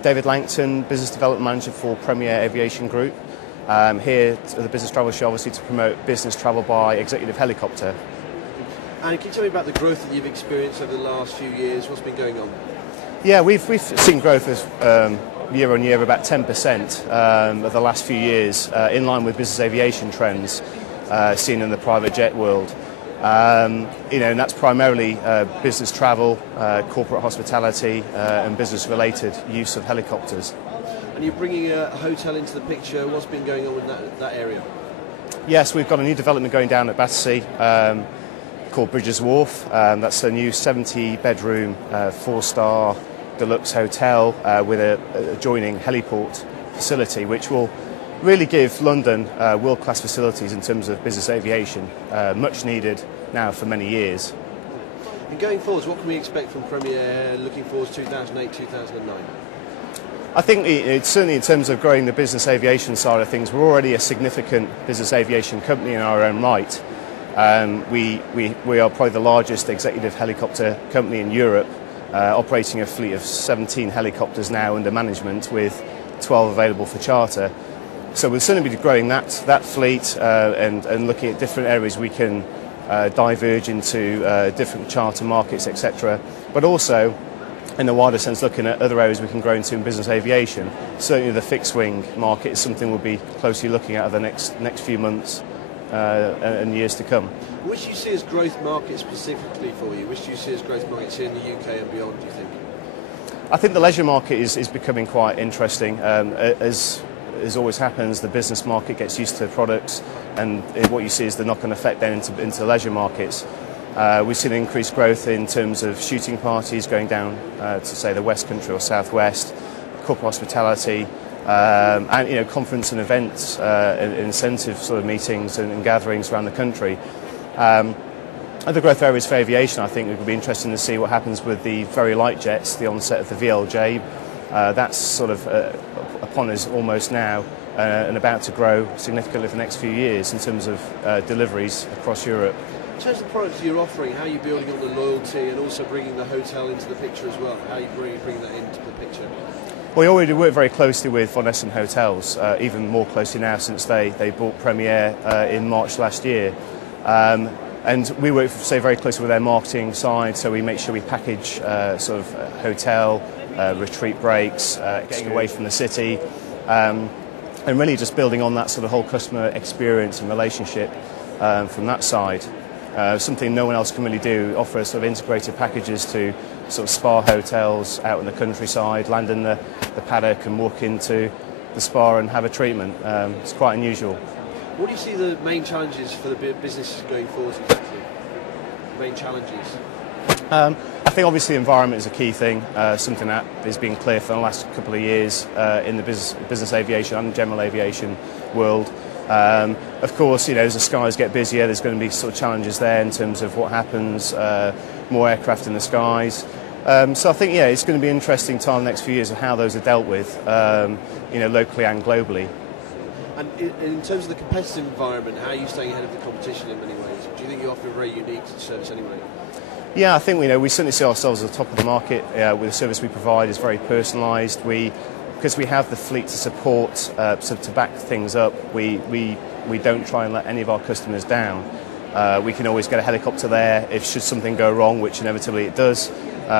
David Langton, Business Development Manager for PremiAir Aviation Group. Here at the Business Travel Show, obviously, to promote business travel by executive helicopter. And can you tell me about the growth that you've experienced over the last few years? What's been going on? Yeah, we've seen growth year on year of about 10% of the last few years, in line with business aviation trends seen in the private jet world. And that's primarily business travel, corporate hospitality, and business-related use of helicopters. And you're bringing a hotel into the picture. What's been going on in that area? Yes, we've got a new development going down at Battersea called Bridges Wharf. That's a new 70-bedroom, 4-star deluxe hotel with an adjoining heliport facility, which will really give London world-class facilities in terms of business aviation, much needed now for many years. And going forwards, what can we expect from PremiAir looking forward to 2008, 2009? I think it's certainly in terms of growing the business aviation side of things, we're already a significant business aviation company in our own right. We are probably the largest executive helicopter company in Europe, operating a fleet of 17 helicopters now under management with 12 available for charter. So we'll certainly be growing that fleet and looking at different areas we can diverge into different charter markets, etc. But also, in a wider sense, looking at other areas we can grow into in business aviation. Certainly the fixed-wing market is something we'll be closely looking at over the next few months and years to come. Which do you see as growth markets specifically for you? Which do you see as growth markets here in the UK and beyond, do you think? I think the leisure market is becoming quite interesting. As always happens, the business market gets used to products, and what you see is the knock-on effect then into leisure markets. We've seen increased growth in terms of shooting parties going down to, say, the West Country or South West, corporate hospitality, and conference and events, and incentive sort of meetings and gatherings around the country. Other growth areas for aviation, I think it would be interesting to see what happens with the very light jets, the onset of the VLJ. That's sort of upon us almost now and about to grow significantly for the next few years in terms of deliveries across Europe. In terms of the products you're offering, how are you building on the loyalty and also bringing the hotel into the picture as well? How are you bringing that into the picture? We already work very closely with Von Essen Hotels, even more closely now since they bought PremiAir in March last year. And we work, very closely with their marketing side, so we make sure we package sort of hotel, retreat breaks, getting away from the city, and really just building on that sort of whole customer experience and relationship from that side. Something no one else can really do, offer sort of integrated packages to sort of spa hotels out in the countryside, land in the paddock and walk into the spa and have a treatment. It's quite unusual. What do you see the main challenges for the businesses going forward exactly? The main challenges? I think obviously environment is a key thing, something that has been clear for the last couple of years in the business aviation and general aviation world. Of course, as the skies get busier, there's going to be sort of challenges there in terms of what happens, more aircraft in the skies. So I think, it's going to be an interesting time in the next few years of how those are dealt with, locally and globally. And in terms of the competitive environment, how are you staying ahead of the competition in many ways? Do you think you offer a very unique service anyway? Yeah, I think we certainly see ourselves at the top of the market with the service we provide is very personalised. Because we have the fleet to support, to back things up, we don't try and let any of our customers down. We can always get a helicopter there if should something go wrong, which inevitably it does.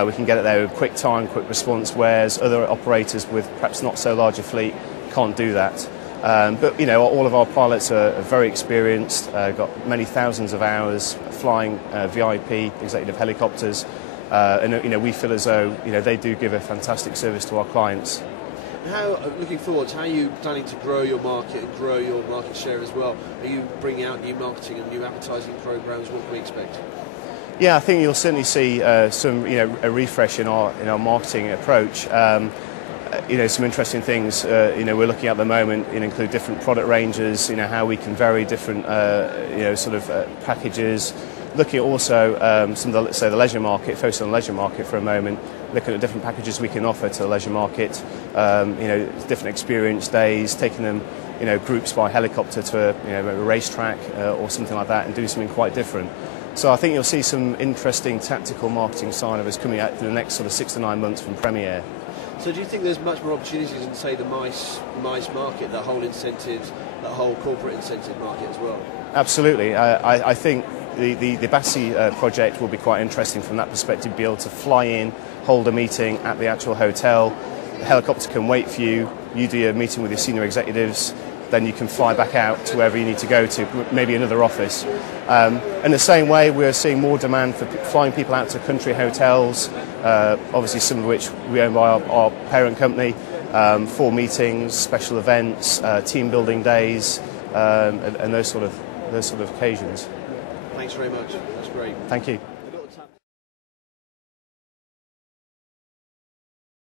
We can get it there with quick time, quick response, whereas other operators with perhaps not so large a fleet can't do that. But all of our pilots are very experienced, got many thousands of hours flying VIP executive helicopters, and we feel as though they do give a fantastic service to our clients. How, looking forward, how are you planning to grow your market and grow your market share as well? Are you bringing out new marketing and new advertising programs? What can we expect? Yeah, I think you'll certainly see some a refresh in our marketing approach. Some interesting things we're looking at the moment include different product ranges, how we can vary different packages. Looking at also some of the leisure market, focus on the leisure market for a moment, looking at different packages we can offer to the leisure market, different experience days, taking them groups by helicopter to a racetrack or something like that and do something quite different. So I think you'll see some interesting tactical marketing side of us coming out in the next sort of 6 to 9 months from PremiAir. So do you think there's much more opportunities in, say, the MICE market, that whole incentives, that whole corporate incentive market as well? Absolutely. I think the Battersea project will be quite interesting from that perspective, be able to fly in, hold a meeting at the actual hotel, the helicopter can wait for you, you do your meeting with your senior executives, then you can fly back out to wherever you need to go to, maybe another office. In the same way, we're seeing more demand for flying people out to country hotels, obviously some of which we own by our parent company, for meetings, special events, team building days, and those sort of occasions. Thanks very much. That's great. Thank you.